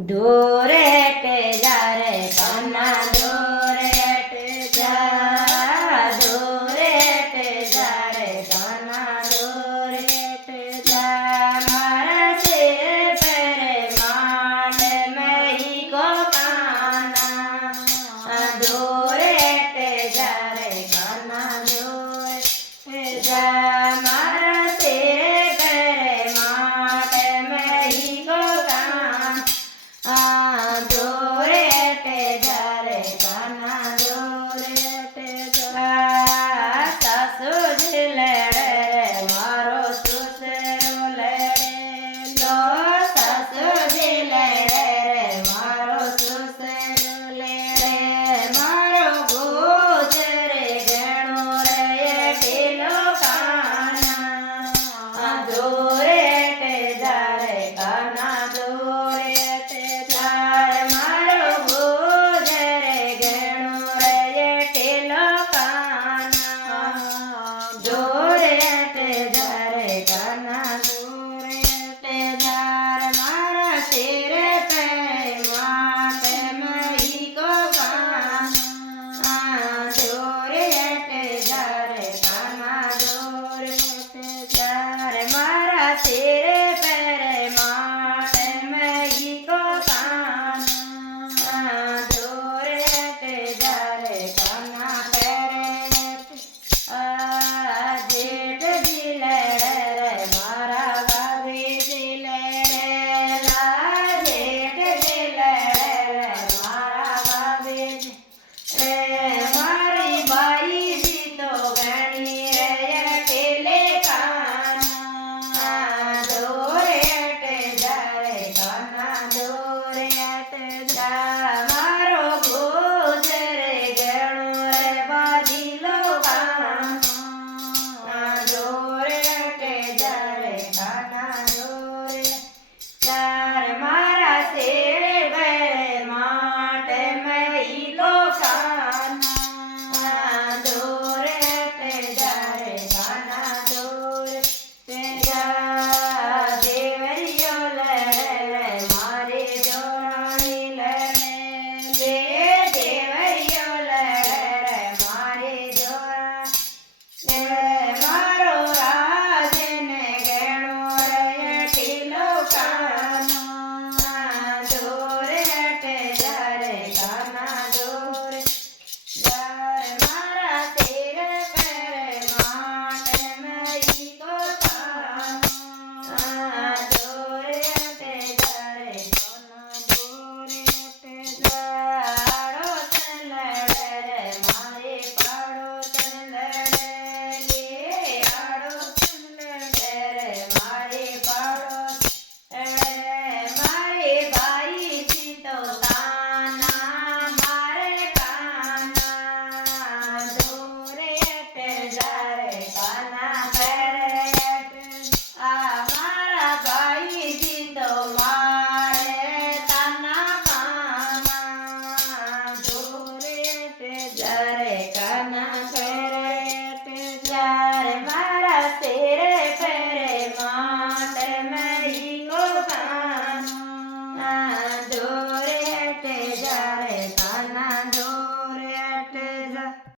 ढोरेट जा रे कान्हा ढोरेट जा, ढोरेट जा रे कान्हा ढोरेट जा। मारा सिर पर माल मही को कान्हा, ढोरेट जा रे कान्हा ढोरेट जा। मारा सिर पर माल मही को कान्हा, ढोरेट जा रे कान्हा ढोरेट जा। सासुजी लेड़े रे मारो सुसरो लेड़े लो, सासुजी लेड़े रे मारो सुसरो लेड़े। मारो गुजर गणो रे ढीलो कान्हा, ढोरेट जा रे कान्हा ढोरेट जा। मारो गुजर गणो रे ढीलो कान्हा, ढोरेट जा रे कान्हा ढोरेट जा। मारा सिर पे मात मही को कान्हा, ढोरेट जा रे कान्हा ढोरेट जा। मारा सिर पर मात मही को कान्हा, ढोरेट जा रे कान्हा पेरेट। जेठ जी लेड़े रे मारा भाभी जी लेड़े ला, जेठ जी लेड़े रे मारा भाभी जी रे। मारी बाई जी तो गणी रे ढीले कान्हा, ढोरेट जा रे कान्हा ढोरेट जा। मारो गुजर गणो रे बाजीलो कान्हा, ढोरेट जा रे कान्हा ढोरेट जा। मारा से